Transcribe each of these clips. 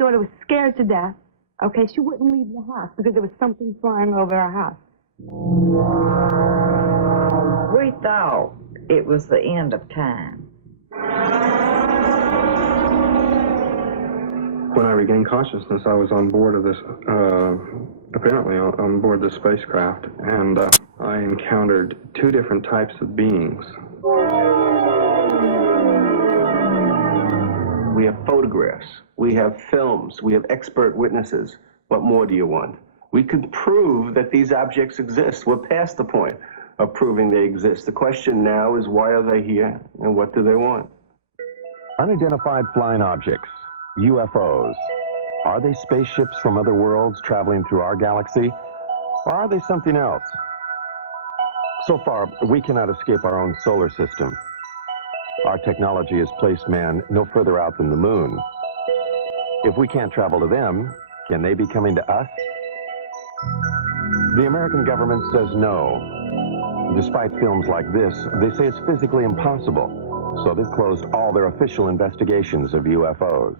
daughter was scared to death. Okay, she wouldn't leave the house because there was something flying over our house. We thought it was the end of time. When I regained consciousness, I was on board of this, apparently on board the spacecraft, and I encountered two different types of beings. We have photographs, we have films, we have expert witnesses. What more do you want? We could prove that these objects exist. We're past the point of proving they exist. The question now is, why are they here, and what do they want? Unidentified flying objects, UFOs. Are they spaceships from other worlds traveling through our galaxy, or are they something else? So far, we cannot escape our own solar system. Our technology has placed man no further out than the moon. If we can't travel to them, can they be coming to us? The American government says no. Despite films like this, they say it's physically impossible, so they've closed all their official investigations of UFOs.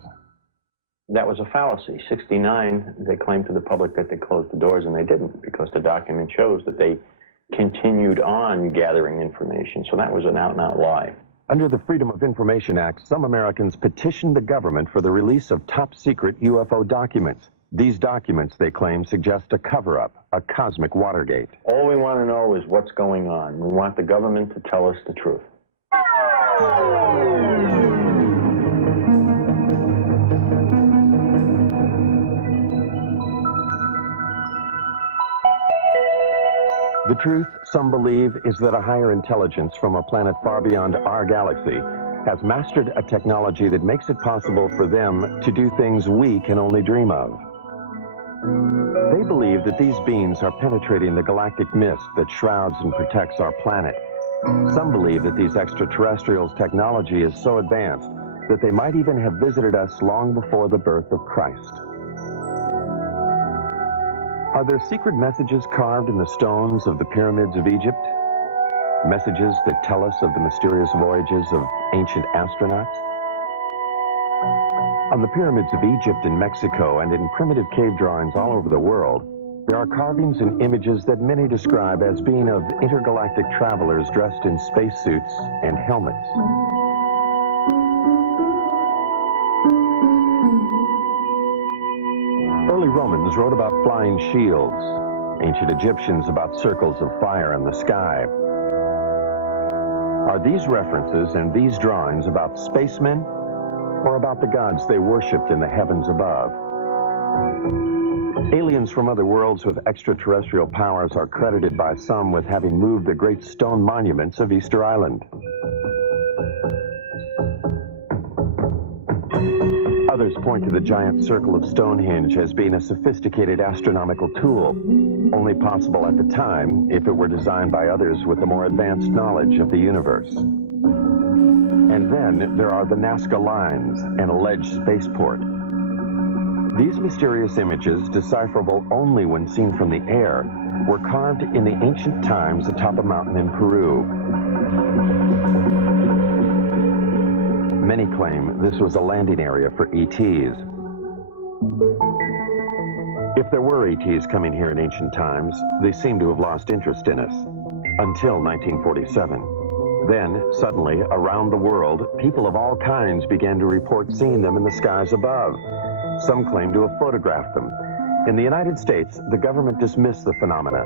That was a fallacy. 1969, they claimed to the public that they closed the doors, and they didn't, because the document shows that they continued on gathering information. So that was an out-and-out lie. Under the Freedom of Information Act, some Americans petitioned the government for the release of top-secret UFO documents. These documents, they claim, suggest a cover-up, a cosmic Watergate. All we want to know is what's going on. We want the government to tell us the truth. The truth, some believe, is that a higher intelligence from a planet far beyond our galaxy has mastered a technology that makes it possible for them to do things we can only dream of. They believe that these beings are penetrating the galactic mist that shrouds and protects our planet. Some believe that these extraterrestrials' technology is so advanced that they might even have visited us long before the birth of Christ. Are there secret messages carved in the stones of the pyramids of Egypt? Messages that tell us of the mysterious voyages of ancient astronauts? On the pyramids of Egypt and Mexico and in primitive cave drawings all over the world, there are carvings and images that many describe as being of intergalactic travelers dressed in spacesuits and helmets. Early Romans wrote about flying shields, ancient Egyptians about circles of fire in the sky. Are these references and these drawings about spacemen or about the gods they worshipped in the heavens above? Aliens from other worlds with extraterrestrial powers are credited by some with having moved the great stone monuments of Easter Island. Others point to the giant circle of Stonehenge as being a sophisticated astronomical tool, only possible at the time if it were designed by others with a more advanced knowledge of the universe. And then there are the Nazca Lines, an alleged spaceport. These mysterious images, decipherable only when seen from the air, were carved in the ancient times atop a mountain in Peru. Many claim this was a landing area for ETs. If there were ETs coming here in ancient times, they seem to have lost interest in us, until 1947. Then, suddenly, around the world, people of all kinds began to report seeing them in the skies above. Some claim to have photographed them. In the United States, the government dismissed the phenomena.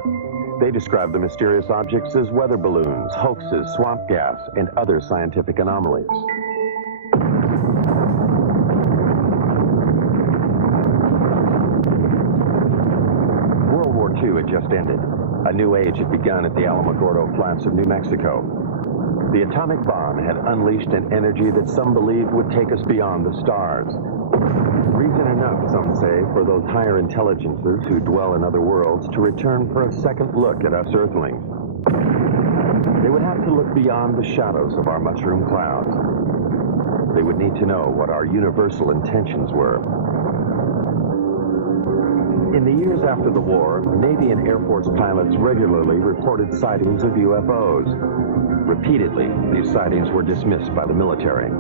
They described the mysterious objects as weather balloons, hoaxes, swamp gas, and other scientific anomalies. World War II had just ended. A new age had begun at the Alamogordo Flats of New Mexico. The atomic bomb had unleashed an energy that some believed would take us beyond the stars. Reason enough, some say, for those higher intelligences who dwell in other worlds to return for a second look at us Earthlings. They would have to look beyond the shadows of our mushroom clouds. They would need to know what our universal intentions were. In the years after the war, Navy and Air Force pilots regularly reported sightings of UFOs. Repeatedly, these sightings were dismissed by the military.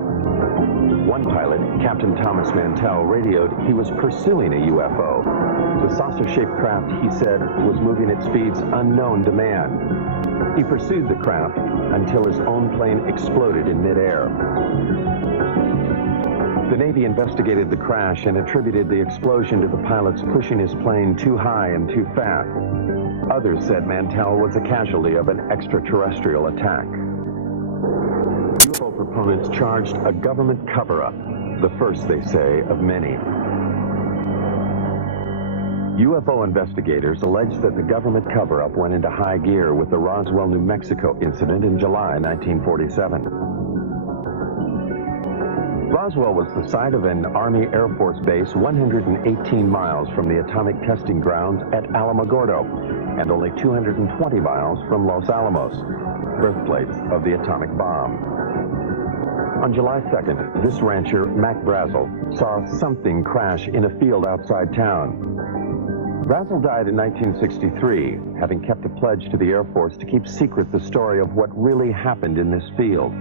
One pilot, Captain Thomas Mantell, radioed he was pursuing a UFO. The saucer-shaped craft, he said, was moving at speeds unknown to man. He pursued the craft until his own plane exploded in midair. The Navy investigated the crash and attributed the explosion to the pilots pushing his plane too high and too fast. Others said Mantell was a casualty of an extraterrestrial attack. UFO proponents charged a government cover-up, the first, they say, of many. UFO investigators allege that the government cover-up went into high gear with the Roswell, New Mexico incident in July 1947. Roswell was the site of an Army Air Force base 118 miles from the atomic testing grounds at Alamogordo and only 220 miles from Los Alamos, birthplace of the atomic bomb. On July 2nd, this rancher, Mac Brazel, saw something crash in a field outside town. Brazel died in 1963, having kept a pledge to the Air Force to keep secret the story of what really happened in this field.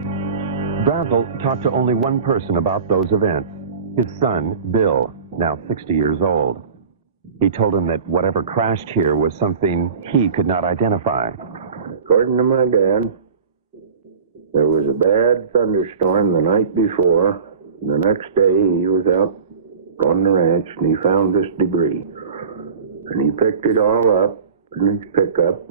Brazel talked to only one person about those events, his son, Bill, now 60 years old. He told him that whatever crashed here was something he could not identify. According to my dad, there was a bad thunderstorm the night before. The next day he was out on the ranch and he found this debris. And he picked it all up in his pickup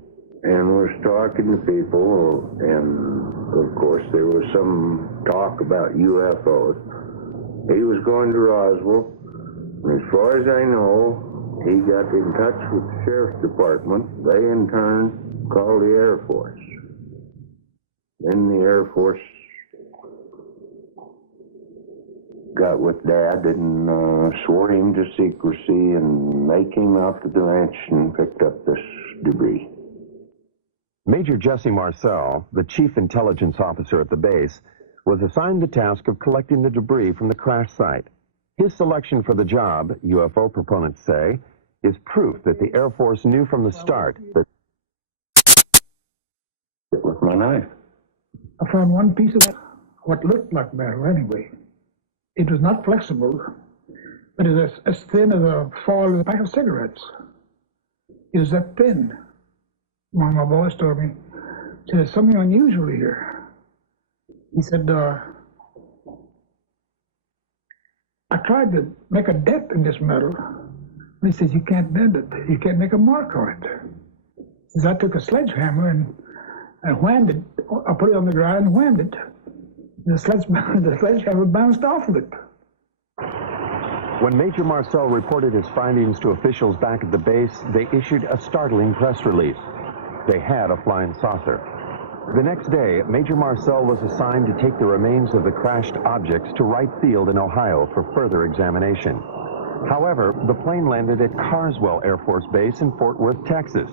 and was talking to people, and of course there was some talk about UFOs. He was going to Roswell, and as far as I know, he got in touch with the Sheriff's Department. They in turn called the Air Force. Then the Air Force got with Dad and swore him to secrecy, and they came out to the ranch and picked up this debris. Major Jesse Marcel, the chief intelligence officer at the base, was assigned the task of collecting the debris from the crash site. His selection for the job, UFO proponents say, is proof that the Air Force knew from the start that... With my knife. I found one piece of what looked like metal anyway. It was not flexible, but it was as thin as a foil of a pack of cigarettes. It was that thin. One of my boys told me, said, there's something unusual here. He said, I tried to make a dent in this metal. And he says, you can't bend it. You can't make a mark on it. He says, I took a sledgehammer and whammed it. I put it on the ground and whammed it. The sledgehammer bounced off of it. When Major Marcel reported his findings to officials back at the base, they issued a startling press release. They had a flying saucer. The next day, Major Marcel was assigned to take the remains of the crashed objects to Wright Field in Ohio for further examination. However, the plane landed at Carswell Air Force Base in Fort Worth, Texas.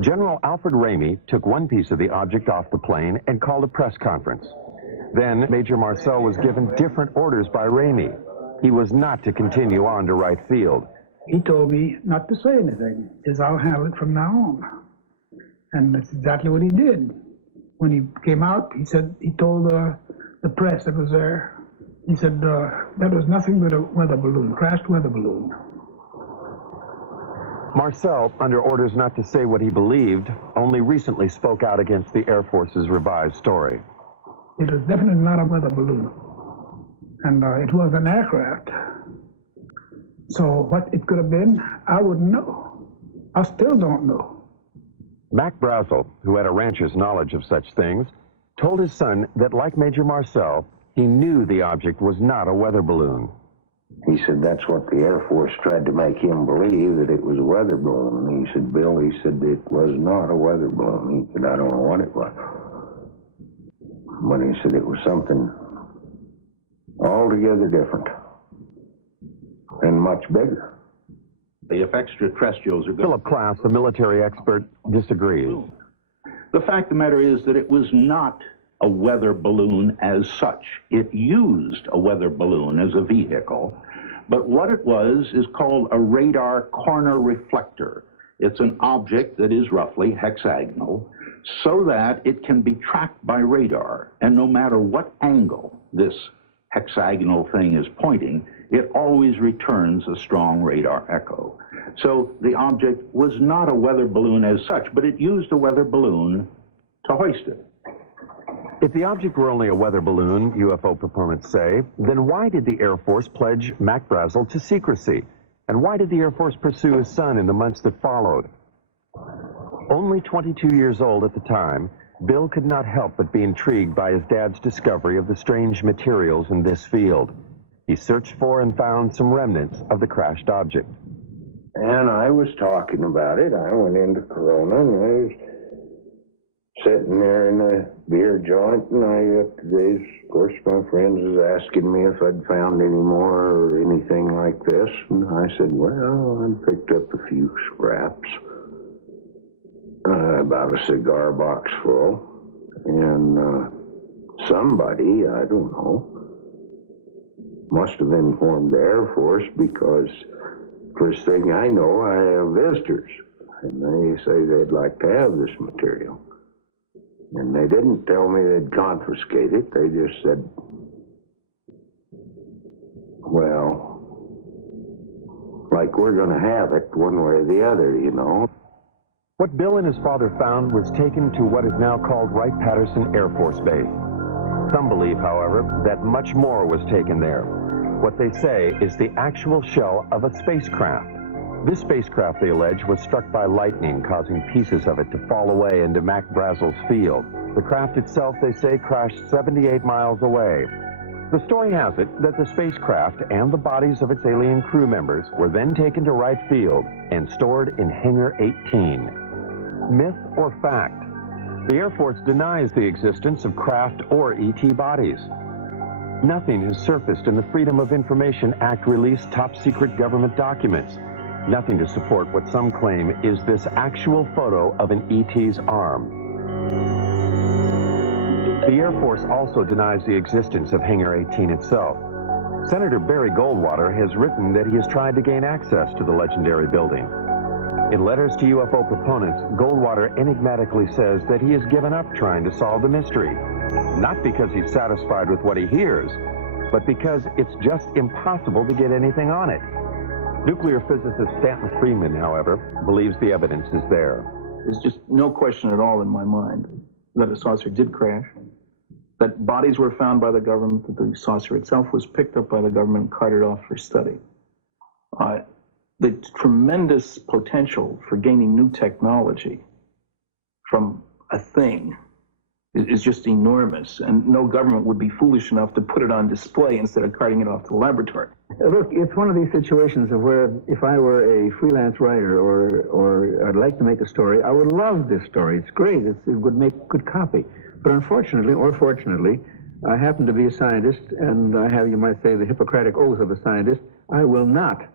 General Alfred Ramey took one piece of the object off the plane and called a press conference. Then, Major Marcel was given different orders by Ramey. He was not to continue on to Wright Field. He told me not to say anything. He says, I'll handle it from now on. And that's exactly what he did. When he came out, he said, he told the press that was there, he said, that was nothing but a weather balloon, crashed weather balloon. Marcel, under orders not to say what he believed, only recently spoke out against the Air Force's revised story. It was definitely not a weather balloon. And it was an aircraft. So what it could have been, I wouldn't know. I still don't know. Mac Brazel, who had a rancher's knowledge of such things, told his son that, like Major Marcel, he knew the object was not a weather balloon. He said that's what the Air Force tried to make him believe, that it was a weather balloon. And he said, Bill, he said it was not a weather balloon. He said, I don't know what it was. But he said it was something altogether different and much bigger. If extraterrestrials are good. Philip Klass, a military expert, disagrees. The fact of the matter is that it was not a weather balloon as such. It used a weather balloon as a vehicle, but what it was is called a radar corner reflector. It's an object that is roughly hexagonal so that it can be tracked by radar, and no matter what angle this hexagonal thing is pointing, it always returns a strong radar echo. So the object was not a weather balloon as such, but it used a weather balloon to hoist it. If the object were only a weather balloon, UFO proponents say, then why did the Air Force pledge Mac Brazel to secrecy? And why did the Air Force pursue his son in the months that followed? Only 22 years old at the time, Bill could not help but be intrigued by his dad's discovery of the strange materials in this field. He searched for and found some remnants of the crashed object. And I was talking about it. I went into Corona, and I was sitting there in a beer joint, and of course, my friends was asking me if I'd found any more or anything like this, and I said, well, I picked up a few scraps, about a cigar box full, and somebody, I don't know, must have informed the Air Force, because first thing I know, I have visitors, and they say they'd like to have this material. And they didn't tell me they'd confiscate it. They just said, well, like we're going to have it one way or the other, you know. What Bill and his father found was taken to what is now called Wright-Patterson Air Force Base. Some believe, however, that much more was taken there. What they say is the actual shell of a spacecraft. This spacecraft, they allege, was struck by lightning, causing pieces of it to fall away into Mac Brazel's field. The craft itself, they say, crashed 78 miles away. The story has it that the spacecraft and the bodies of its alien crew members were then taken to Wright Field and stored in Hangar 18. Myth or fact? The Air Force denies the existence of craft or ET bodies. Nothing has surfaced in the Freedom of Information Act released top-secret government documents. Nothing to support what some claim is this actual photo of an ET's arm. The Air Force also denies the existence of Hangar 18 itself. Senator Barry Goldwater has written that he has tried to gain access to the legendary building. In letters to UFO proponents, Goldwater enigmatically says that he has given up trying to solve the mystery. Not because he's satisfied with what he hears, but because it's just impossible to get anything on it. Nuclear physicist Stanton Friedman, however, believes the evidence is there. There's just no question at all in my mind that a saucer did crash, that bodies were found by the government, that the saucer itself was picked up by the government and carted off for study. The tremendous potential for gaining new technology from a thing is just enormous, and no government would be foolish enough to put it on display instead of carting it off to the laboratory. Look, it's one of these situations of where if I were a freelance writer or I'd like to make a story, I would love this story. It's great. It would make good copy. But unfortunately, or fortunately, I happen to be a scientist, and I have, you might say, the Hippocratic oath of a scientist. I will not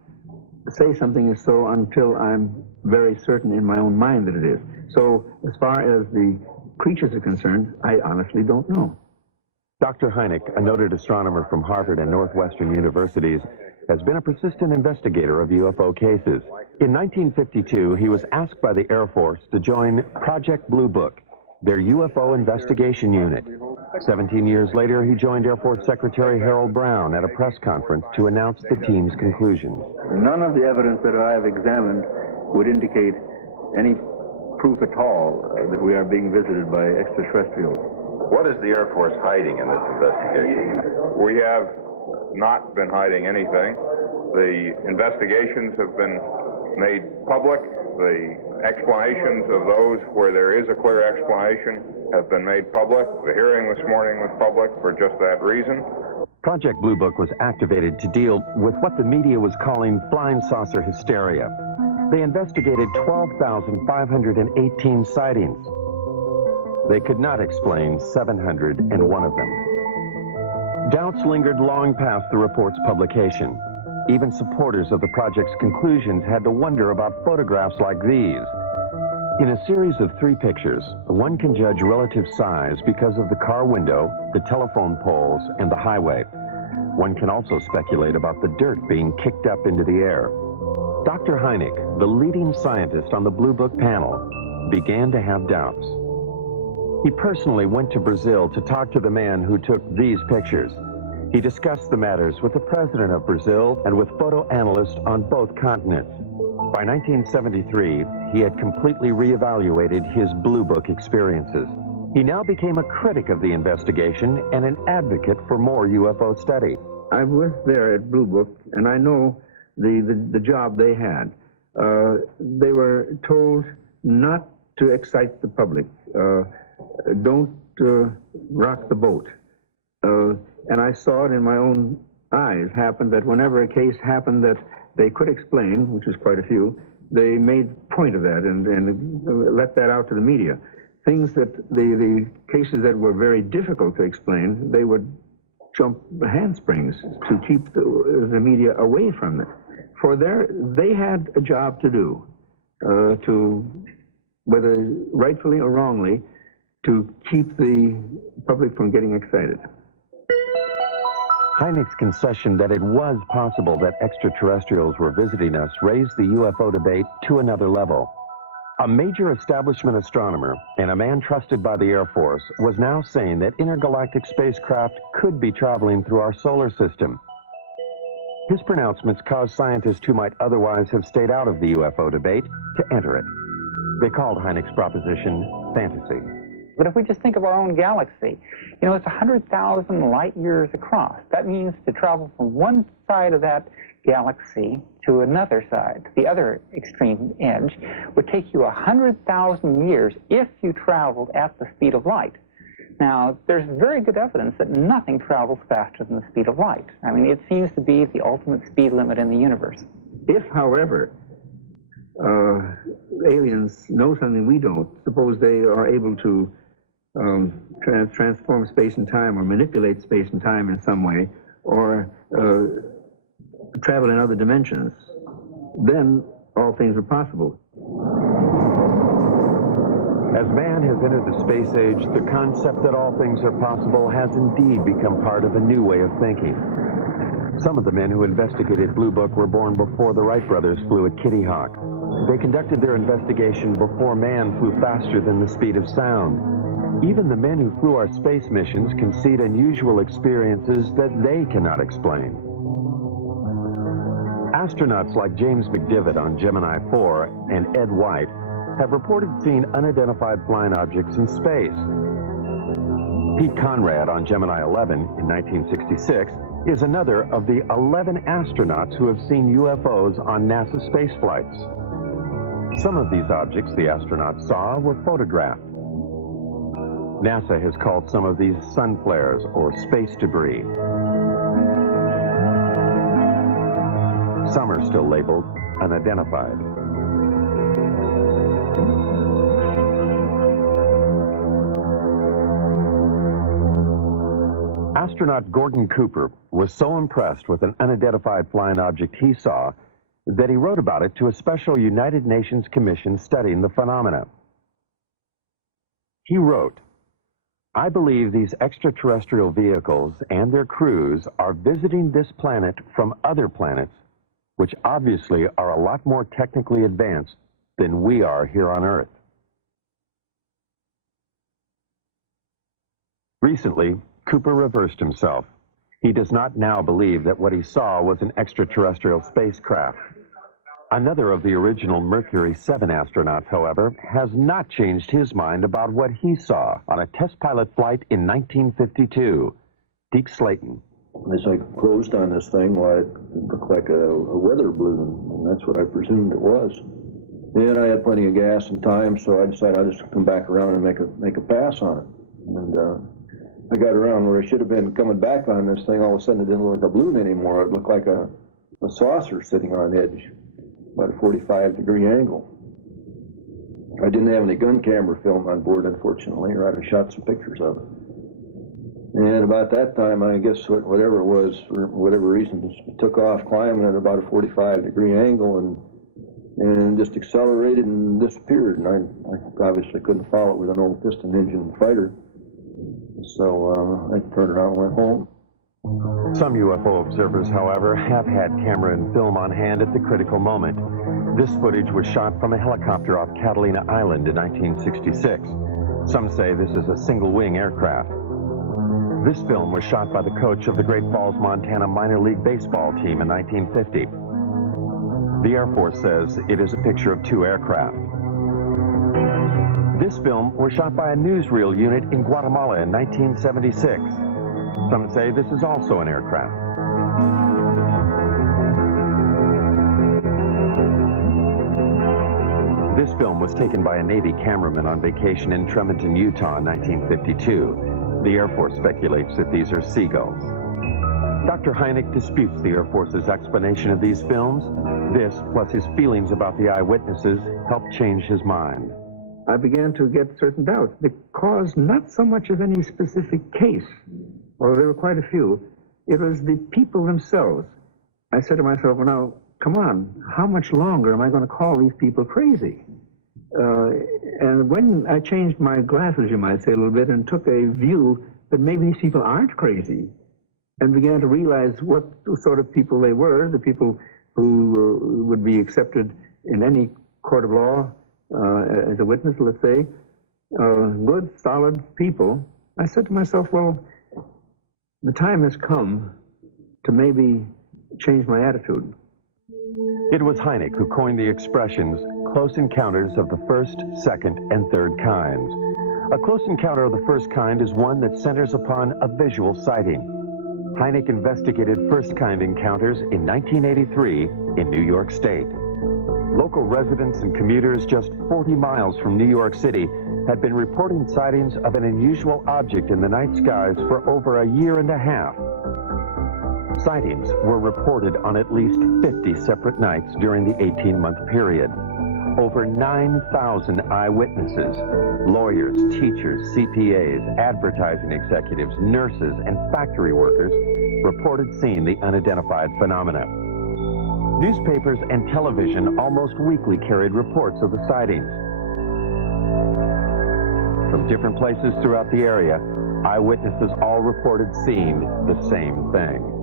say something is so until I'm very certain in my own mind that it is. So as far as the creatures are concerned, I honestly don't know. Dr. Hynek, a noted astronomer from Harvard and Northwestern universities, has been a persistent investigator of UFO cases. In 1952, he was asked by the Air Force to join Project Blue Book, their UFO investigation unit. 17 years later, he joined Air Force Secretary Harold Brown at a press conference to announce the team's conclusions. None of the evidence that I have examined would indicate any proof at all that we are being visited by extraterrestrials. What is the Air Force hiding in this investigation? We have not been hiding anything. The investigations have been made public. The explanations of those where there is a clear explanation have been made public. The hearing this morning was public for just that reason. Project Blue Book was activated to deal with what the media was calling flying saucer hysteria. They investigated 12,518 sightings. They could not explain 701 of them. Doubts lingered long past the report's publication. Even supporters of the project's conclusions had to wonder about photographs like these. In a series of 3 pictures, one can judge relative size because of the car window, the telephone poles, and the highway. One can also speculate about the dirt being kicked up into the air. Dr. Hynek, the leading scientist on the Blue Book panel, began to have doubts. He personally went to Brazil to talk to the man who took these pictures. He discussed the matters with the president of Brazil and with photo analysts on both continents. By 1973, he had completely reevaluated his Blue Book experiences. He now became a critic of the investigation and an advocate for more UFO study. I was there at Blue Book, and I know the job they had. They were told not to excite the public. Don't rock the boat. And I saw it in my own eyes happen that whenever a case happened that they could explain, which was quite a few, they made point of that and let that out to the media. Things that the cases that were very difficult to explain, they would jump the handsprings to keep the media away from it. For they had a job to do, to, whether rightfully or wrongly, to keep the public from getting excited. Hynek's concession that it was possible that extraterrestrials were visiting us raised the UFO debate to another level. A major establishment astronomer and a man trusted by the Air Force was now saying that intergalactic spacecraft could be traveling through our solar system. His pronouncements caused scientists who might otherwise have stayed out of the UFO debate to enter it. They called Hynek's proposition fantasy. But if we just think of our own galaxy, you know, it's 100,000 light years across. That means to travel from one side of that galaxy to another side, the other extreme edge, would take you 100,000 years if you traveled at the speed of light. Now, there's very good evidence that nothing travels faster than the speed of light. I mean, it seems to be the ultimate speed limit in the universe. If, however, aliens know something we don't, suppose they are able to transform space and time or manipulate space and time in some way, or travel in other dimensions, then all things are possible. As man has entered the space age, the concept that all things are possible has indeed become part of a new way of thinking. Some of the men who investigated Blue Book were born before the Wright brothers flew a Kitty Hawk. They conducted their investigation before man flew faster than the speed of sound. Even the men who flew our space missions concede unusual experiences that they cannot explain. Astronauts like James McDivitt on Gemini 4 and Ed White have reported seeing unidentified flying objects in space. Pete Conrad on Gemini 11 in 1966 is another of the 11 astronauts who have seen UFOs on NASA space flights. Some of these objects the astronauts saw were photographed. NASA has called some of these sun flares or space debris. Some are still labeled unidentified. Astronaut Gordon Cooper was so impressed with an unidentified flying object he saw that he wrote about it to a special United Nations commission studying the phenomena. He wrote, "I believe these extraterrestrial vehicles and their crews are visiting this planet from other planets, which obviously are a lot more technically advanced than we are here on Earth." Recently, Cooper reversed himself. He does not now believe that what he saw was an extraterrestrial spacecraft. Another of the original Mercury 7 astronauts, however, has not changed his mind about what he saw on a test pilot flight in 1952. Deke Slayton. As I closed on this thing, well, it looked like a weather balloon, and that's what I presumed it was. And I had plenty of gas and time, so I decided I'd just come back around and make a pass on it. And I got around where I should have been coming back on this thing. All of a sudden, it didn't look like a balloon anymore. It looked like a saucer sitting on edge, about a 45-degree angle. I didn't have any gun camera film on board, unfortunately, or I'd have shot some pictures of it. And about that time, I guess whatever it was, for whatever reason, just took off climbing at about a 45-degree angle and just accelerated and disappeared. And I obviously couldn't follow it with an old piston engine fighter. So I turned around and went home. Some UFO observers, however, have had camera and film on hand at the critical moment. This footage was shot from a helicopter off Catalina Island in 1966. Some say this is a single-wing aircraft. This film was shot by the coach of the Great Falls, Montana minor league baseball team in 1950. The Air Force says it is a picture of two aircraft. This film was shot by a newsreel unit in Guatemala in 1976. Some say this is also an aircraft. This film was taken by a Navy cameraman on vacation in Tremonton, Utah in 1952. The Air Force speculates that these are seagulls. Dr. Hynek disputes the Air Force's explanation of these films. This, plus his feelings about the eyewitnesses, helped change his mind. I began to get certain doubts because not so much of any specific case, although there were quite a few, it was the people themselves. I said to myself, well, now, come on, how much longer am I going to call these people crazy? And when I changed my glasses, you might say, a little bit, and took a view that maybe these people aren't crazy, and began to realize what sort of people they were, the people who would be accepted in any court of law as a witness, let's say, good, solid people, I said to myself, well, the time has come to maybe change my attitude. It was Hynek who coined the expressions close encounters of the first, second, and third kinds. A close encounter of the first kind is one that centers upon a visual sighting. Hynek investigated first-kind encounters in 1983 in New York State. Local residents and commuters just 40 miles from New York City had been reporting sightings of an unusual object in the night skies for over a year and a half. Sightings were reported on at least 50 separate nights during the 18-month period. Over 9,000 eyewitnesses, lawyers, teachers, CPAs, advertising executives, nurses, and factory workers reported seeing the unidentified phenomena. Newspapers and television almost weekly carried reports of the sightings. From different places throughout the area, eyewitnesses all reported seeing the same thing.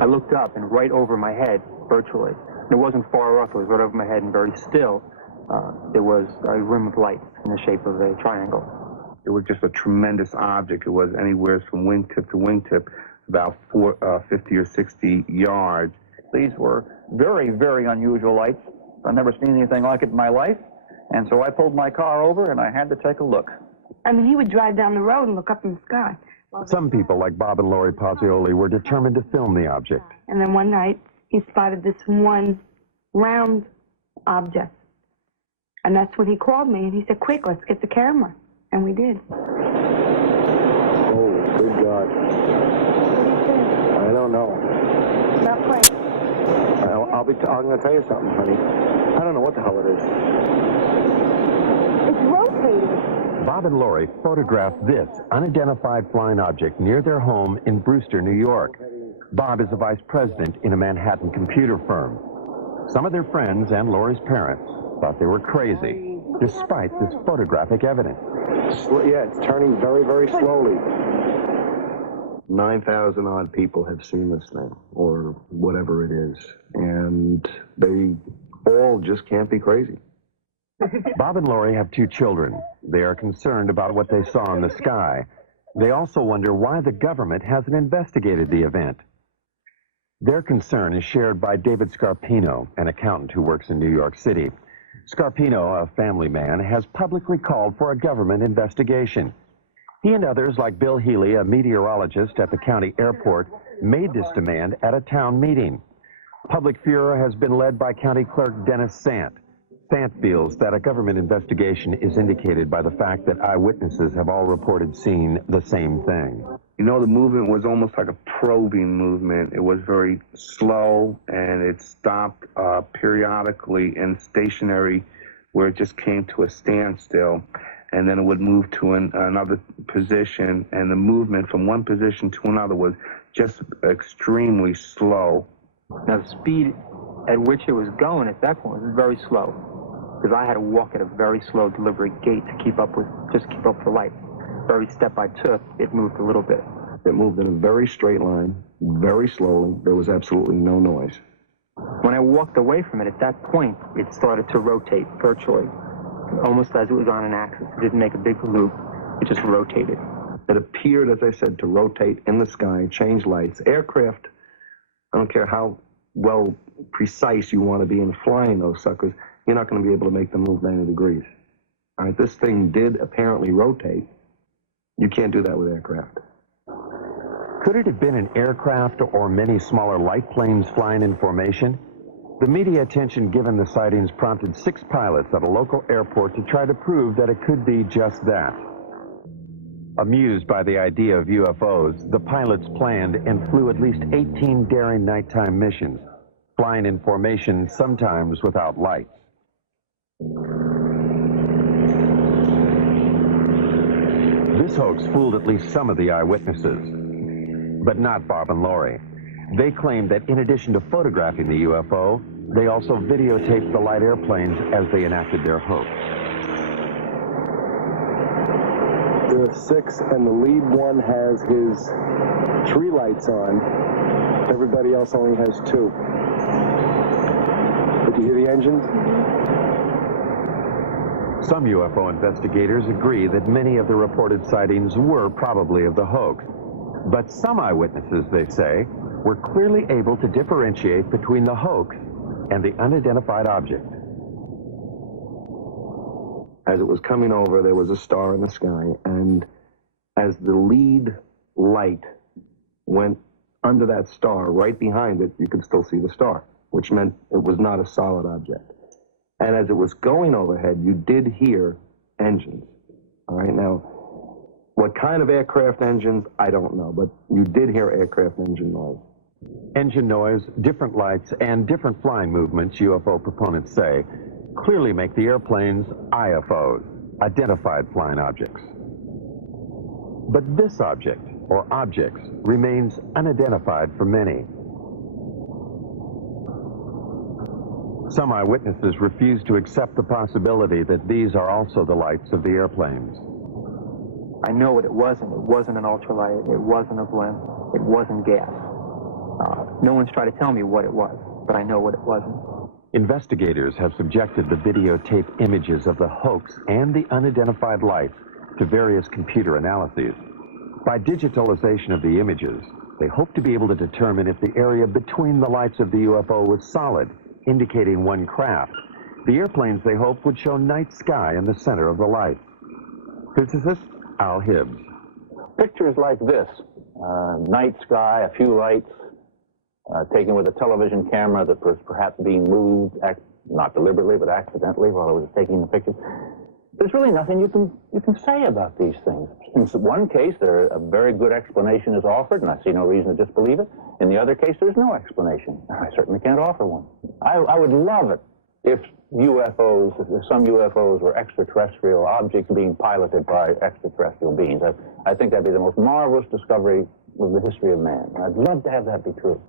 I looked up, and right over my head, virtually, and it wasn't far off, it was right over my head and very still, there was a rim of light in the shape of a triangle. It was just a tremendous object. It was anywhere from wingtip to wingtip, about 50 or 60 yards. These were very, very unusual lights. I've never seen anything like it in my life, and so I pulled my car over and I had to take a look. I mean, he would drive down the road and look up in the sky. Some people, like Bob and Lori Pozzioli, were determined to film the object. And then one night, he spotted this one round object. And that's when he called me, and he said, quick, let's get the camera. And we did. Oh, good God. I don't know. Not playing. I'm going to tell you something, honey. I don't know what the hell it is. It's rotating. Bob and Lori photographed this unidentified flying object near their home in Brewster, New York. Bob is a vice president in a Manhattan computer firm. Some of their friends and Lori's parents thought they were crazy, despite this photographic evidence. Yeah, it's turning very, very slowly. 9,000 odd people have seen this thing, or whatever it is, and they all just can't be crazy. Bob and Lori have 2 children. They are concerned about what they saw in the sky. They also wonder why the government hasn't investigated the event. Their concern is shared by David Scarpino, an accountant who works in New York City. Scarpino, a family man, has publicly called for a government investigation. He and others, like Bill Healy, a meteorologist at the county airport, made this demand at a town meeting. Public furor has been led by County Clerk Dennis Sant. Sant feels that a government investigation is indicated by the fact that eyewitnesses have all reported seeing the same thing. You know, the movement was almost like a probing movement. It was very slow, and it stopped periodically and stationary, where it just came to a standstill, and then it would move to another position, and the movement from one position to another was just extremely slow. Now, the speed at which it was going at that point was very slow, because I had to walk at a very slow, deliberate gait to keep up with, just keep up the light. Every step I took, it moved a little bit. It moved in a very straight line, very slowly. There was absolutely no noise. When I walked away from it, at that point, it started to rotate virtually, almost as it was on an axis. It didn't make a big loop. It just rotated. that appeared, as I said, to rotate in the sky, change lights. Aircraft, I don't care how well precise you want to be in flying those suckers, you're not going to be able to make them move 90 degrees. All right, this thing did apparently rotate. You can't do that with aircraft. Could it have been an aircraft or many smaller light planes flying in formation? The media attention given the sightings prompted 6 pilots at a local airport to try to prove that it could be just that. Amused by the idea of UFOs, the pilots planned and flew at least 18 daring nighttime missions, flying in formation, sometimes without lights. This hoax fooled at least some of the eyewitnesses, but not Bob and Lori. They claimed that in addition to photographing the UFO, they also videotaped the light airplanes as they enacted their hoax. There are 6, and the lead one has his 3 lights on. Everybody else only has 2. Did you hear the engines? Some UFO investigators agree that many of the reported sightings were probably of the hoax. But some eyewitnesses, they say, were clearly able to differentiate between the hoax and the unidentified object. As it was coming over, there was a star in the sky, and as the lead light went under that star, right behind it, you could still see the star, which meant it was not a solid object. And as it was going overhead, you did hear engines. All right, now, what kind of aircraft engines, I don't know, but you did hear aircraft engine noise. Engine noise, different lights, and different flying movements, UFO proponents say, clearly make the airplanes IFOs, identified flying objects. But this object, or objects, remains unidentified for many. Some eyewitnesses refuse to accept the possibility that these are also the lights of the airplanes. I know what it wasn't. It wasn't an ultralight. It wasn't a blimp. It wasn't gas. No one's tried to tell me what it was, but I know what it wasn't. Investigators have subjected the videotape images of the hoax and the unidentified lights to various computer analyses. By digitalization of the images, they hope to be able to determine if the area between the lights of the UFO was solid, indicating one craft. The airplanes, they hope, would show night sky in the center of the lights. Physicist Al Hibbs. Pictures like this, night sky, a few lights, taken with a television camera that was perhaps being moved, not deliberately, but accidentally while it was taking the pictures. There's really nothing you can say about these things. In one case, a very good explanation is offered, and I see no reason to disbelieve it. In the other case, there's no explanation. I certainly can't offer one. I would love it if some UFOs were extraterrestrial objects being piloted by extraterrestrial beings. I think that'd be the most marvelous discovery of the history of man. I'd love to have that be true.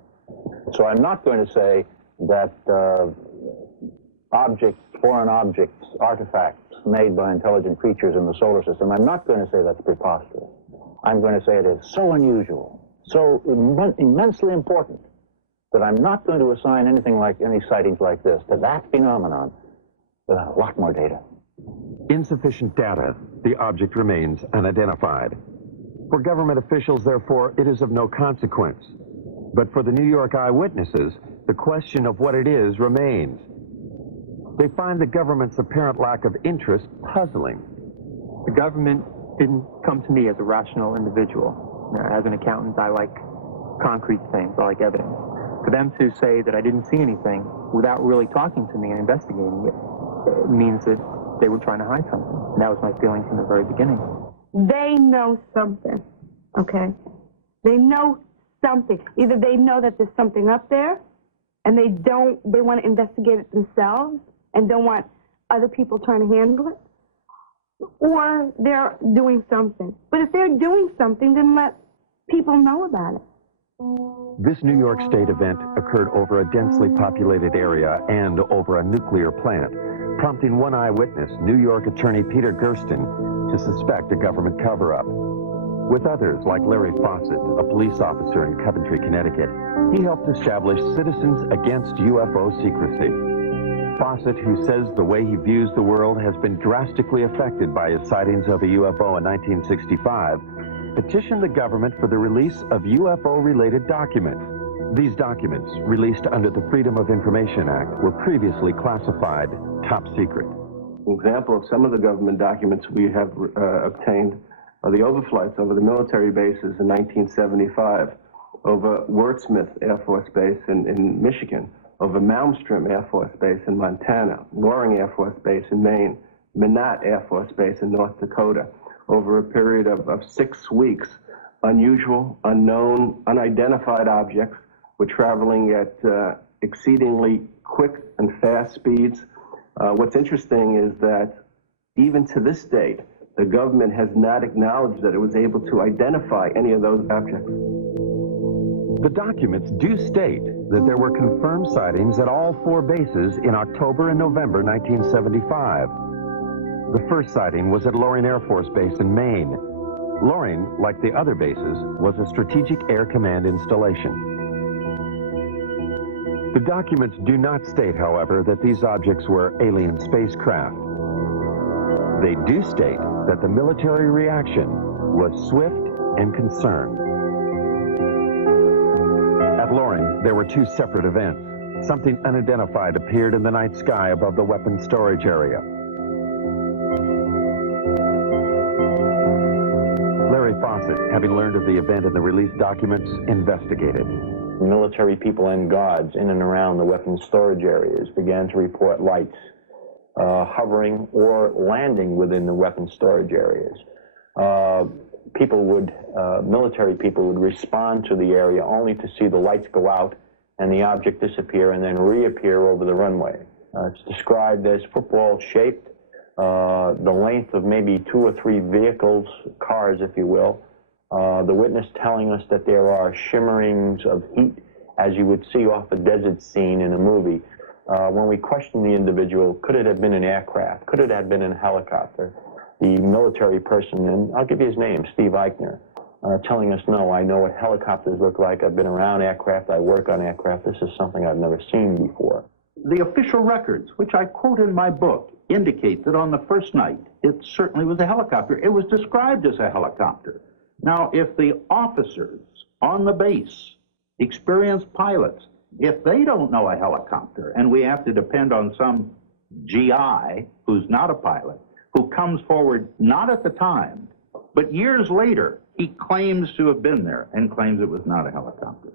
So I'm not going to say that foreign objects, artifacts made by intelligent creatures in the solar system, I'm not going to say that's preposterous. I'm going to say it is so unusual, so immensely important, that I'm not going to assign any sightings like this to that phenomenon without a lot more data. Insufficient data, the object remains unidentified. For government officials, therefore, it is of no consequence. But for the New York eyewitnesses, the question of what it is remains. They find the government's apparent lack of interest puzzling. The government didn't come to me as a rational individual. As an accountant, I like concrete things. I like evidence. For them to say that I didn't see anything without really talking to me and investigating it means that they were trying to hide something. And that was my feeling from the very beginning. They know something, okay? They know something. Either they know that there's something up there, and they want to investigate it themselves and don't want other people trying to handle it, or they're doing something. But if they're doing something, then let people know about it. This New York State event occurred over a densely populated area and over a nuclear plant, prompting one eyewitness, New York attorney Peter Gersten, to suspect a government cover-up. With others, like Larry Fawcett, a police officer in Coventry, Connecticut, he helped establish Citizens Against UFO Secrecy. Fawcett, who says the way he views the world has been drastically affected by his sightings of a UFO in 1965, petitioned the government for the release of UFO-related documents. These documents, released under the Freedom of Information Act, were previously classified top secret. An example of some of the government documents we have obtained are the overflights over the military bases in 1975, over Wurtsmith Air Force Base in Michigan, over Malmstrom Air Force Base in Montana, Loring Air Force Base in Maine, Minot Air Force Base in North Dakota. Over a period of 6 weeks, unusual, unknown, unidentified objects were traveling at exceedingly quick and fast speeds. What's interesting is that even to this date, the government has not acknowledged that it was able to identify any of those objects. The documents do state that there were confirmed sightings at all 4 bases in October and November 1975. The first sighting was at Loring Air Force Base in Maine. Loring, like the other bases, was a Strategic Air Command installation. The documents do not state, however, that these objects were alien spacecraft. They do state that the military reaction was swift and concerned. At Loring, there were 2 separate events. Something unidentified appeared in the night sky above the weapons storage area. Larry Fawcett, having learned of the event in the released documents, investigated. Military people and guards in and around the weapons storage areas began to report lights hovering or landing within the weapons storage areas. Military people would respond to the area only to see the lights go out and the object disappear and then reappear over the runway. It's described as football-shaped, the length of maybe 2 or 3 vehicles, cars, if you will. The witness telling us that there are shimmerings of heat, as you would see off a desert scene in a movie. When we questioned the individual, could it have been an aircraft? Could it have been a helicopter? The military person, and I'll give you his name, Steve Eichner, telling us, no, I know what helicopters look like. I've been around aircraft. I work on aircraft. This is something I've never seen before. The official records, which I quote in my book, indicate that on the first night, it certainly was a helicopter. It was described as a helicopter. Now, if the officers on the base, experienced pilots, if they don't know a helicopter, and we have to depend on some GI who's not a pilot, who comes forward not at the time, but years later, he claims to have been there and claims it was not a helicopter.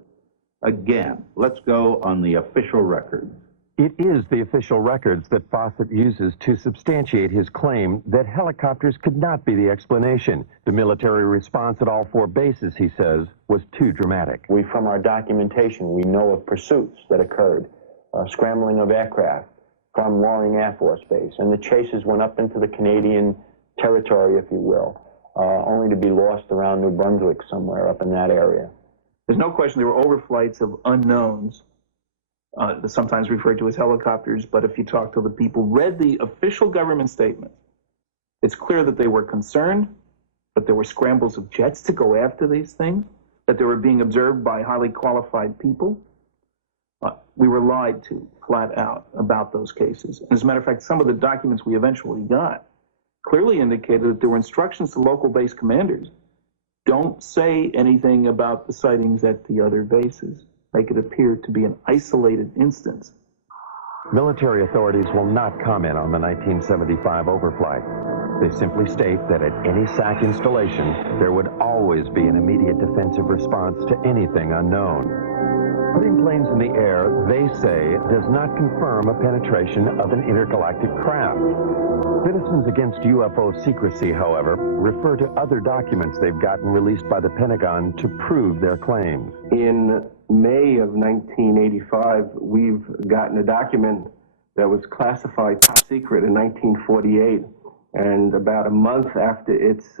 Again, let's go on the official records. It is the official records that Fawcett uses to substantiate his claim that helicopters could not be the explanation. The military response at all 4 bases, he says, was too dramatic. From our documentation, we know of pursuits that occurred, scrambling of aircraft from Loring Air Force Base, and the chases went up into the Canadian territory, if you will, only to be lost around New Brunswick somewhere up in that area. There's no question there were overflights of unknowns, sometimes referred to as helicopters, but if you talk to the people, read the official government statements, it's clear that they were concerned, that there were scrambles of jets to go after these things, that they were being observed by highly qualified people. We were lied to, flat out, about those cases. As a matter of fact, some of the documents we eventually got clearly indicated that there were instructions to local base commanders. Don't say anything about the sightings at the other bases. Make it appear to be an isolated instance. Military authorities will not comment on the 1975 overflight. They simply state that at any SAC installation, there would always be an immediate defensive response to anything unknown. Putting planes in the air, they say, does not confirm a penetration of an intergalactic craft. Citizens Against UFO Secrecy, however, refer to other documents they've gotten released by the Pentagon to prove their claims. In May of 1985, we've gotten a document that was classified top secret in 1948, and about a month after its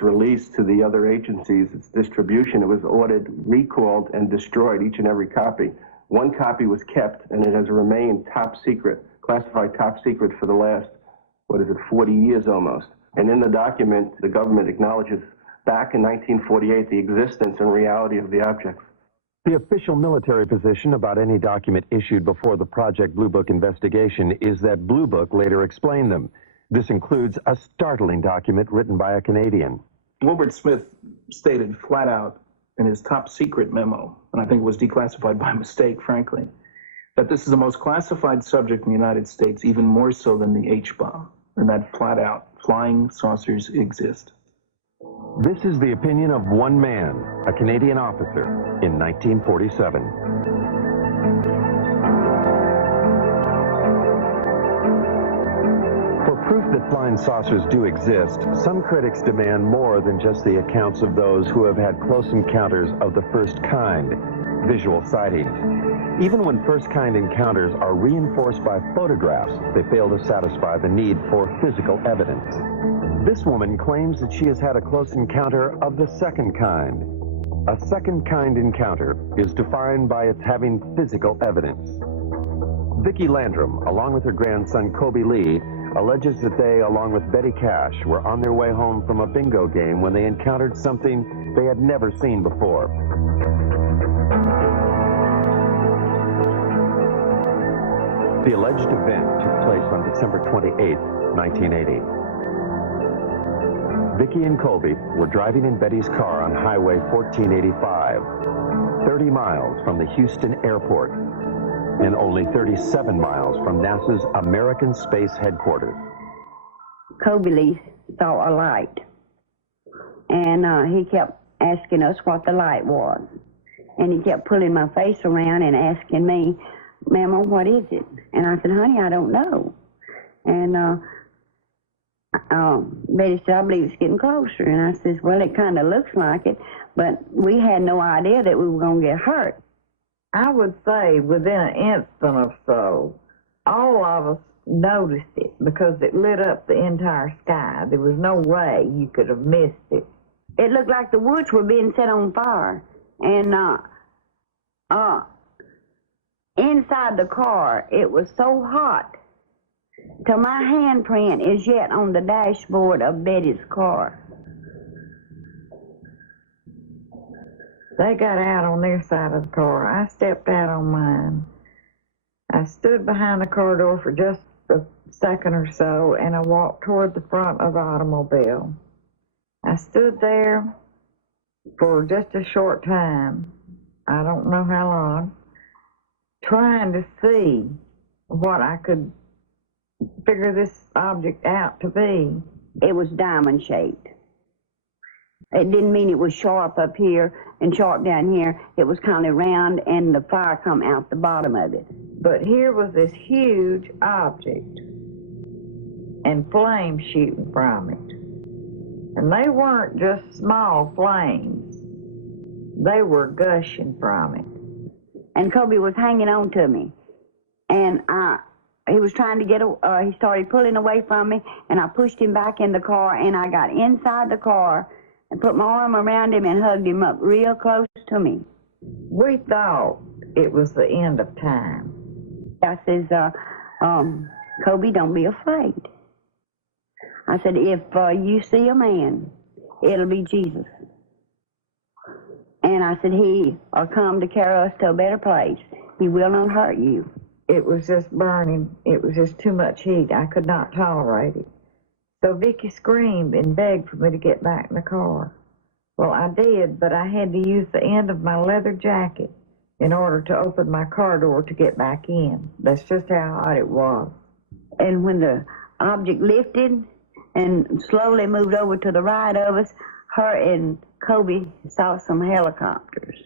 release to the other agencies, its distribution, it was ordered, recalled, and destroyed, each and every copy. One copy was kept, and it has remained top secret, classified top secret for the last, 40 years almost. And in the document, the government acknowledges back in 1948 the existence and reality of the objects. The official military position about any document issued before the Project Blue Book investigation is that Blue Book later explained them. This includes a startling document written by a Canadian. Wilbert Smith stated flat out in his top secret memo, and I think it was declassified by mistake, frankly, that this is the most classified subject in the United States, even more so than the H-bomb, and that flat out, flying saucers exist. This is the opinion of one man, a Canadian officer, in 1947. For proof that flying saucers do exist, some critics demand more than just the accounts of those who have had close encounters of the first kind, visual sightings. Even when first-kind encounters are reinforced by photographs, they fail to satisfy the need for physical evidence. This woman claims that she has had a close encounter of the second kind. A second-kind encounter is defined by its having physical evidence. Vicki Landrum, along with her grandson Kobe Lee, alleges that they, along with Betty Cash, were on their way home from a bingo game when they encountered something they had never seen before. The alleged event took place on December 28, 1980. Vicki and Colby were driving in Betty's car on Highway 1485, 30 miles from the Houston airport and only 37 miles from NASA's American Space Headquarters. Kobe Lee saw a light, and he kept asking us what the light was. And he kept pulling my face around and asking me, "Mama, what is it?" And I said, "Honey, I don't know." And Betty said, "I believe it's getting closer." And I said, "Well, it kind of looks like it," but we had no idea that we were going to get hurt. I would say within an instant or so, all of us noticed it because it lit up the entire sky. There was no way you could have missed it. It looked like the woods were being set on fire. And inside the car, it was so hot till my handprint is yet on the dashboard of Betty's car. They got out on their side of the car. I stepped out on mine. I stood behind the car door for just a second or so, and I walked toward the front of the automobile. I stood there for just a short time, I don't know how long, trying to see what I could figure this object out to be. It was diamond-shaped. It didn't mean it was sharp up here and sharp down here. It was kind of round, and the fire come out the bottom of it. But here was this huge object and flames shooting from it. And they weren't just small flames. They were gushing from it. And Kobe was hanging on to me. And he was trying to get, he started pulling away from me, and I pushed him back in the car, and I got inside the car and put my arm around him and hugged him up real close to me. We thought it was the end of time. I says, Kobe, don't be afraid. I said, if you see a man, it'll be Jesus. And I said, he will come to carry us to a better place. He will not hurt you. It was just burning. It was just too much heat. I could not tolerate it. So Vicki screamed and begged for me to get back in the car. Well, I did, but I had to use the end of my leather jacket in order to open my car door to get back in. That's just how hot it was. And when the object lifted and slowly moved over to the right of us, her and Kobe saw some helicopters.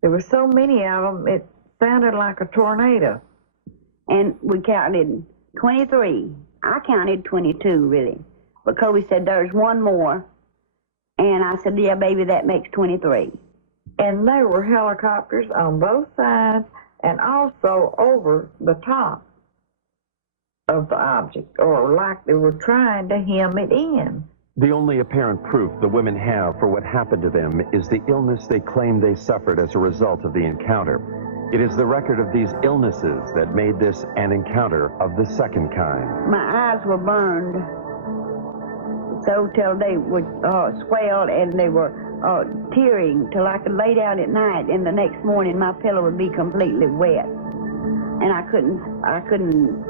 There were so many of them, it sounded like a tornado. And we counted 23. I counted 22, really. But Kobe said, there's one more. And I said, yeah, baby, that makes 23. And there were helicopters on both sides and also over the top of the object, or like they were trying to hem it in. The only apparent proof the women have for what happened to them is the illness they claim they suffered as a result of the encounter. It is the record of these illnesses that made this an encounter of the second kind. My eyes were burned so till they would swell, and they were tearing till I could lay down at night, and the next morning my pillow would be completely wet, and I couldn't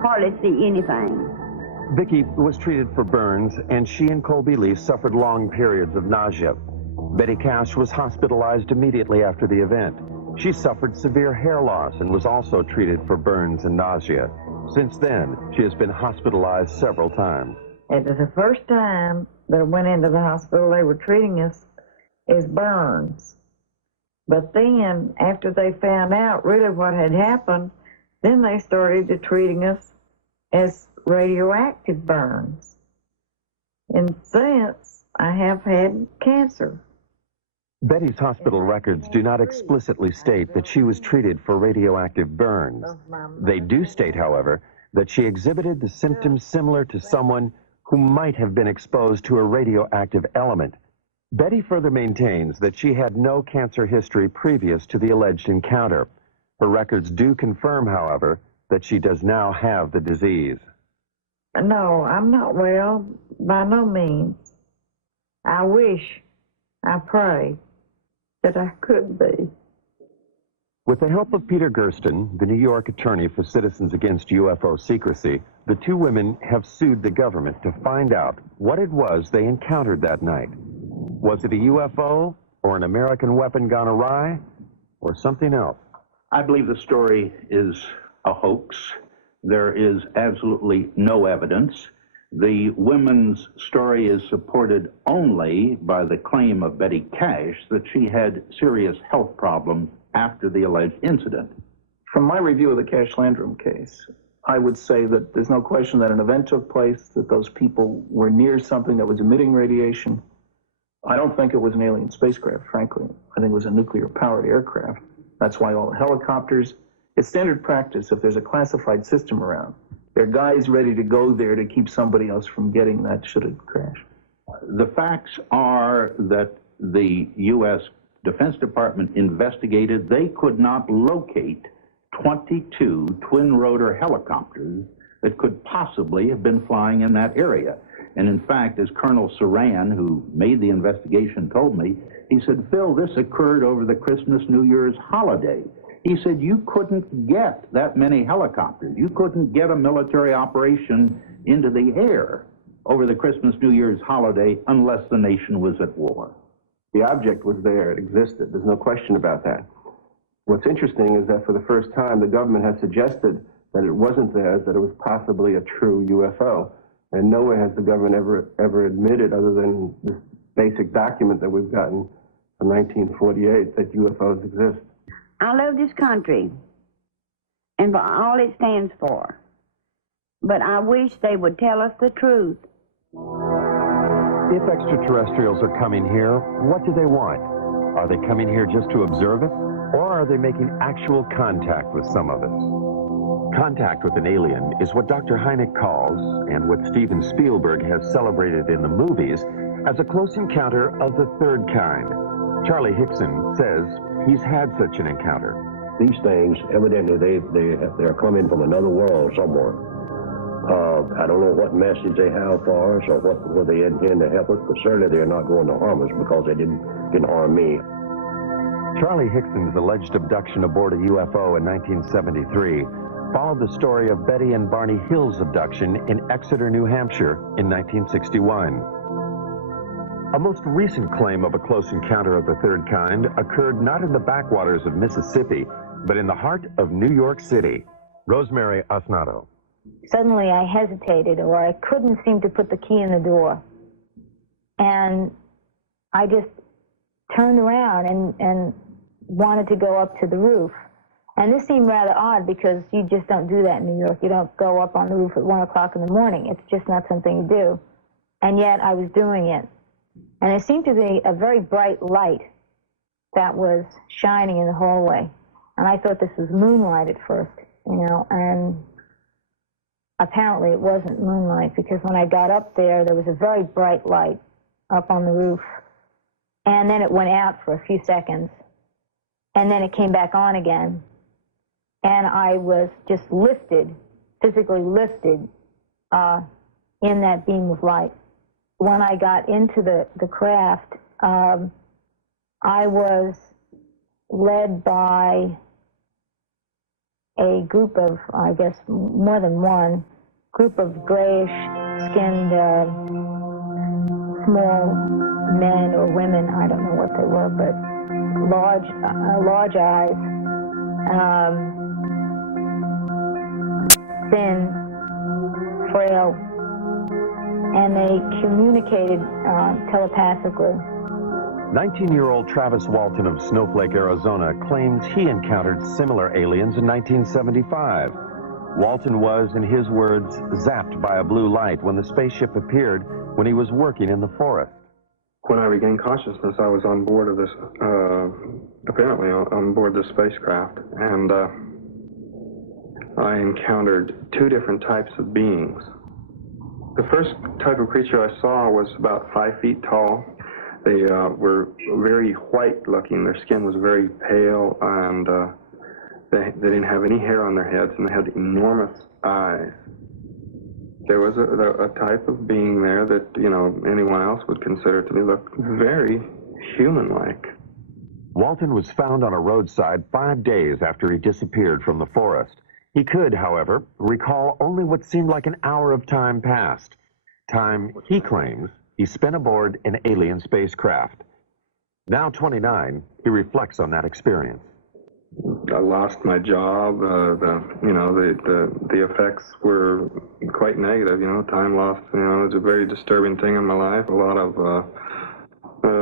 hardly see anything. Vicki was treated for burns, and she and Colby Lee suffered long periods of nausea. Betty Cash was hospitalized immediately after the event. She suffered severe hair loss and was also treated for burns and nausea. Since then, she has been hospitalized several times. It was the first time that I went into the hospital, they were treating us as burns. But then, after they found out really what had happened, then they started to treating us as radioactive burns. And since, I have had cancer. Betty's hospital records do not explicitly state that she was treated for radioactive burns. They do state, however, that she exhibited the symptoms similar to someone who might have been exposed to a radioactive element. Betty further maintains that she had no cancer history previous to the alleged encounter. Her records do confirm, however, that she does now have the disease. No, I'm not well, by no means. I wish, I pray, that I could be. With the help of Peter Gersten, the New York attorney for Citizens Against UFO Secrecy, the two women have sued the government to find out what it was they encountered that night. Was it a UFO, or an American weapon gone awry, or something else? I believe the story is a hoax. There is absolutely no evidence. The women's story is supported only by the claim of Betty Cash that she had serious health problems after the alleged incident. From my review of the Cash Landrum case, I would say that there's no question that an event took place, that those people were near something that was emitting radiation. I don't think it was an alien spacecraft, frankly. I think it was a nuclear-powered aircraft. That's why all the helicopters, it's standard practice if there's a classified system around. There are guys ready to go there to keep somebody else from getting that should it crash. The facts are that the U.S. Defense Department investigated. They could not locate 22 twin-rotor helicopters that could possibly have been flying in that area. And in fact, as Colonel Saran, who made the investigation, told me, he said, Phil, this occurred over the Christmas, New Year's holiday. He said, you couldn't get that many helicopters. You couldn't get a military operation into the air over the Christmas, New Year's holiday unless the nation was at war. The object was there. It existed. There's no question about that. What's interesting is that for the first time, the government has suggested that it wasn't theirs, that it was possibly a true UFO. And nowhere has the government ever admitted, other than this basic document that we've gotten from 1948, that UFOs exist. I love this country and for all it stands for, but I wish they would tell us the truth. If extraterrestrials are coming here, what do they want? Are they coming here just to observe us, or are they making actual contact with some of us? Contact with an alien is what Dr. Hynek calls, and what Steven Spielberg has celebrated in the movies, as a close encounter of the third kind. Charlie Hickson says he's had such an encounter. These things, evidently, they're coming from another world somewhere. I don't know what message they have for us or what they intend to help us, but certainly they're not going to harm us because they didn't harm me. Charlie Hickson's alleged abduction aboard a UFO in 1973 followed the story of Betty and Barney Hill's abduction in Exeter, New Hampshire in 1961. A most recent claim of a close encounter of the third kind occurred not in the backwaters of Mississippi, but in the heart of New York City. Rosemary Osnato. Suddenly I hesitated, or I couldn't seem to put the key in the door. And I just turned around and wanted to go up to the roof. And this seemed rather odd because you just don't do that in New York. You don't go up on the roof at 1 o'clock in the morning. It's just not something you do. And yet I was doing it. And there seemed to be a very bright light that was shining in the hallway. And I thought this was moonlight at first, you know, and apparently it wasn't moonlight, because when I got up there, there was a very bright light up on the roof. And then it went out for a few seconds. And then it came back on again. And I was just lifted, physically lifted, in that beam of light. When I got into the craft, I was led by a group of, I guess, more than one, group of grayish dark-skinned, small men or women, I don't know what they were, but large eyes, thin, frail, and they communicated telepathically. 19-year-old Travis Walton of Snowflake, Arizona, claims he encountered similar aliens in 1975. Walton was, in his words, zapped by a blue light when the spaceship appeared when he was working in the forest. When I regained consciousness, I was on board of this, apparently on board this spacecraft, and I encountered two different types of beings. The first type of creature I saw was about 5 feet tall. They were very white-looking. Their skin was very pale, and they didn't have any hair on their heads, and they had enormous eyes. There was a type of being there that, you know, anyone else would consider to be look very human-like. Walton was found on a roadside 5 days after he disappeared from the forest. He could, however, recall only what seemed like an hour of time passed. Time, he claims, he spent aboard an alien spacecraft. Now 29, he reflects on that experience. I lost my job. The effects were quite negative. You know, time lost. You know, it was a very disturbing thing in my life. A lot of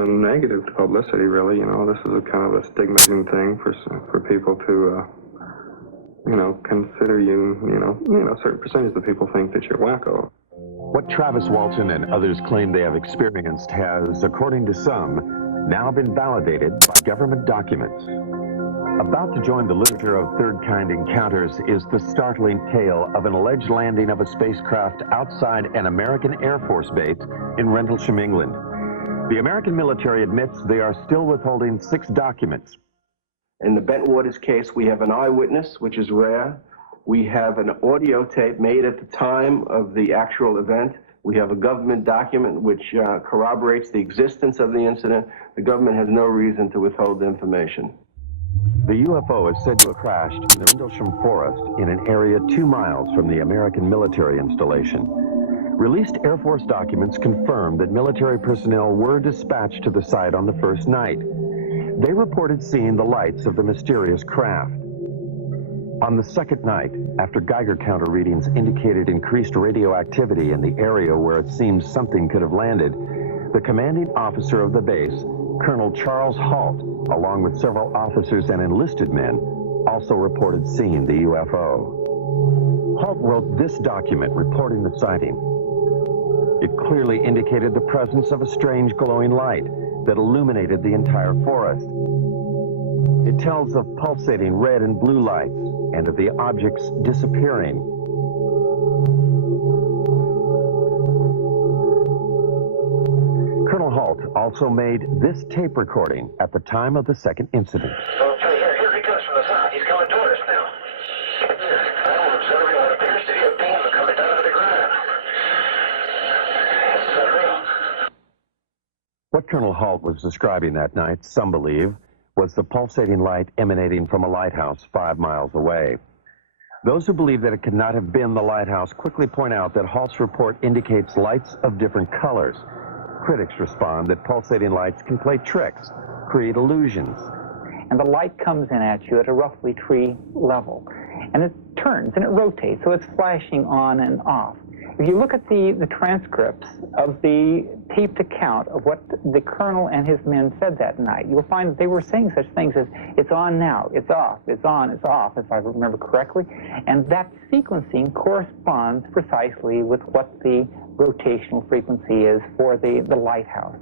negative publicity, really. You know, this is a kind of a stigmatizing thing for people to, consider you. A certain percentage of the people think that you're wacko. What Travis Walton and others claim they have experienced has, according to some, now been validated by government documents. About to join the literature of third-kind encounters is the startling tale of an alleged landing of a spacecraft outside an American Air Force base in Rendlesham, England. The American military admits they are still withholding 6 documents. In the Bentwaters case, we have an eyewitness, which is rare. We have an audio tape made at the time of the actual event. We have a government document which corroborates the existence of the incident. The government has no reason to withhold the information. The UFO is said to have crashed in the Rendlesham Forest in an area 2 miles from the American military installation. Released Air Force documents confirm that military personnel were dispatched to the site on the first night. They reported seeing the lights of the mysterious craft. On the second night, after Geiger counter readings indicated increased radioactivity in the area where it seems something could have landed, the commanding officer of the base, Colonel Charles Halt, along with several officers and enlisted men, also reported seeing the UFO. Halt wrote this document reporting the sighting. It clearly indicated the presence of a strange glowing light that illuminated the entire forest. It tells of pulsating red and blue lights and of the objects disappearing. Colonel Halt also made this tape recording at the time of the second incident. Okay, here he comes from the south. He's coming toward us now. I'm observing what appears to be a beam coming down to the ground. Is that real? What Colonel Halt was describing that night, some believe, was the pulsating light emanating from a lighthouse 5 miles away. Those who believe that it could not have been the lighthouse quickly point out that Halt's report indicates lights of different colors. Critics respond that pulsating lights can play tricks, create illusions. And the light comes in at you at a roughly tree level. And it turns and it rotates, so it's flashing on and off. If you look at the transcripts of the taped account of what the colonel and his men said that night, you'll find that they were saying such things as, it's on now, it's off, it's on, it's off, if I remember correctly. And that sequencing corresponds precisely with what the rotational frequency is for the lighthouse.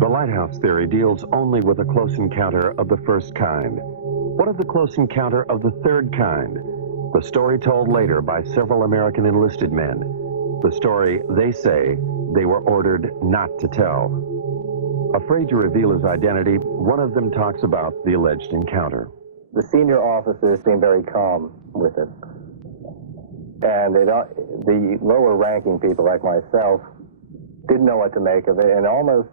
The lighthouse theory deals only with a close encounter of the first kind. What of the close encounter of the third kind? The story told later by several American enlisted men. The story they say they were ordered not to tell. Afraid to reveal his identity, one of them talks about the alleged encounter. The senior officers seemed very calm with it. And the lower ranking people like myself didn't know what to make of it, and almost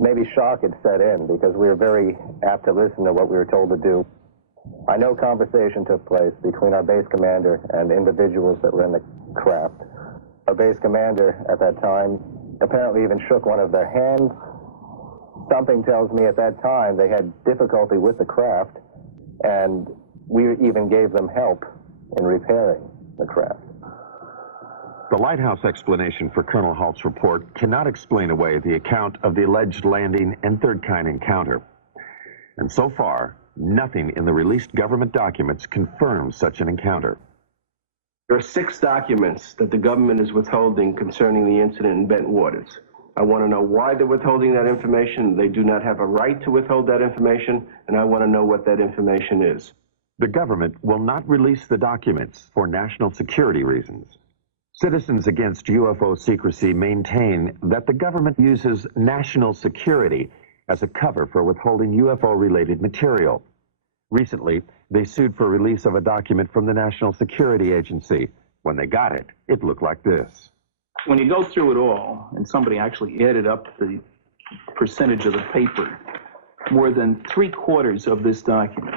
maybe shock had set in because we were very apt to listen to what we were told to do. I know conversation took place between our base commander and individuals that were in the craft. Our base commander at that time apparently even shook one of their hands. Something tells me at that time they had difficulty with the craft, and we even gave them help in repairing the craft. The lighthouse explanation for Colonel Halt's report cannot explain away the account of the alleged landing and third-kind encounter. And so far, nothing in the released government documents confirms such an encounter. There are 6 documents that the government is withholding concerning the incident in Bent Waters. I want to know why they're withholding that information. They do not have a right to withhold that information, and I want to know what that information is. The government will not release the documents for national security reasons. Citizens Against UFO Secrecy maintain that the government uses national security as a cover for withholding UFO-related material. Recently, they sued for release of a document from the National Security Agency. When they got it, it looked like this. When you go through it all, and somebody actually added up the percentage of the paper, more than 3/4 of this document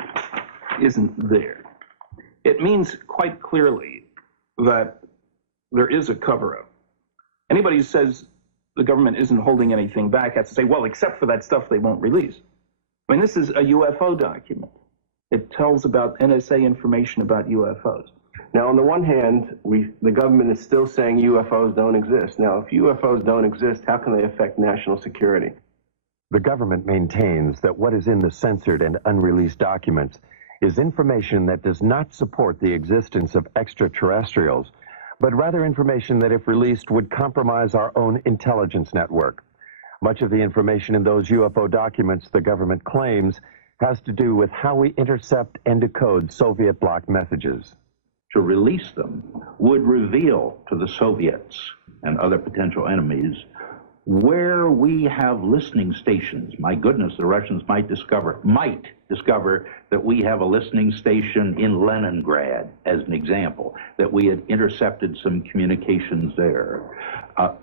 isn't there. It means quite clearly that there is a cover-up. Anybody who says the government isn't holding anything back has to say, well, except for that stuff they won't release. I mean, this is a UFO document. It tells about NSA information about UFOs. Now, on the one hand, the government is still saying UFOs don't exist. Now, if UFOs don't exist, how can they affect national security? The government maintains that what is in the censored and unreleased documents is information that does not support the existence of extraterrestrials, but rather information that, if released, would compromise our own intelligence network. Much of the information in those UFO documents, the government claims, has to do with how we intercept and decode Soviet bloc messages. To release them would reveal to the Soviets and other potential enemies where we have listening stations. My goodness, the Russians might discover that we have a listening station in Leningrad, as an example, that we had intercepted some communications there.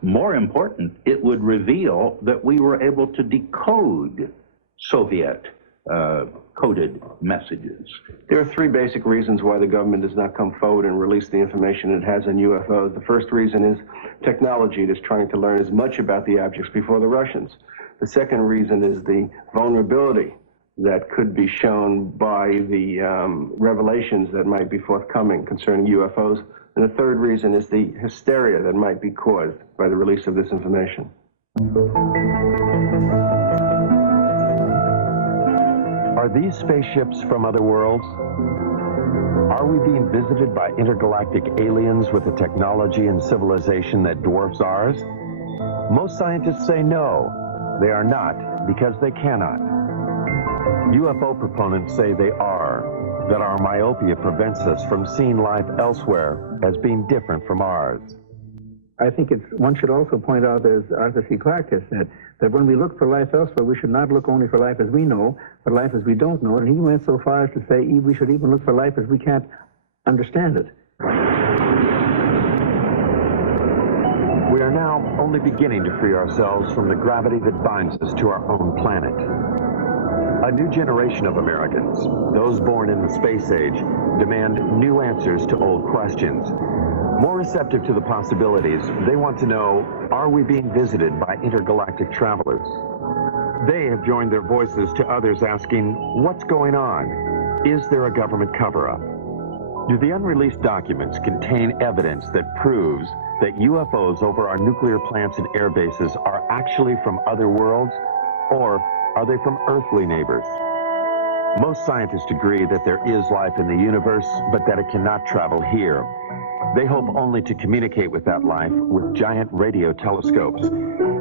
More important, it would reveal that we were able to decode Soviet coded messages. There are 3 basic reasons why the government does not come forward and release the information it has on UFOs. The first reason is technology. It is trying to learn as much about the objects before the Russians. The second reason is the vulnerability that could be shown by the revelations that might be forthcoming concerning UFOs. And the third reason is the hysteria that might be caused by the release of this information. Are these spaceships from other worlds? Are we being visited by intergalactic aliens with a technology and civilization that dwarfs ours? Most scientists say no, they are not, because they cannot. UFO proponents say they are, that our myopia prevents us from seeing life elsewhere as being different from ours. I think one should also point out, as Arthur C. Clarke has said, that when we look for life elsewhere, we should not look only for life as we know, but life as we don't know. And he went so far as to say we should even look for life as we can't understand it. We are now only beginning to free ourselves from the gravity that binds us to our own planet. A new generation of Americans, those born in the space age, demand new answers to old questions. More receptive to the possibilities, they want to know, are we being visited by intergalactic travelers? They have joined their voices to others asking, what's going on? Is there a government cover-up? Do the unreleased documents contain evidence that proves that UFOs over our nuclear plants and air bases are actually from other worlds, or are they from earthly neighbors? Most scientists agree that there is life in the universe, but that it cannot travel here. They hope only to communicate with that life with giant radio telescopes.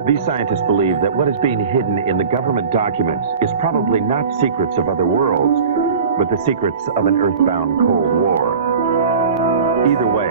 These scientists believe that what is being hidden in the government documents is probably not secrets of other worlds, but the secrets of an earthbound Cold War. Either way,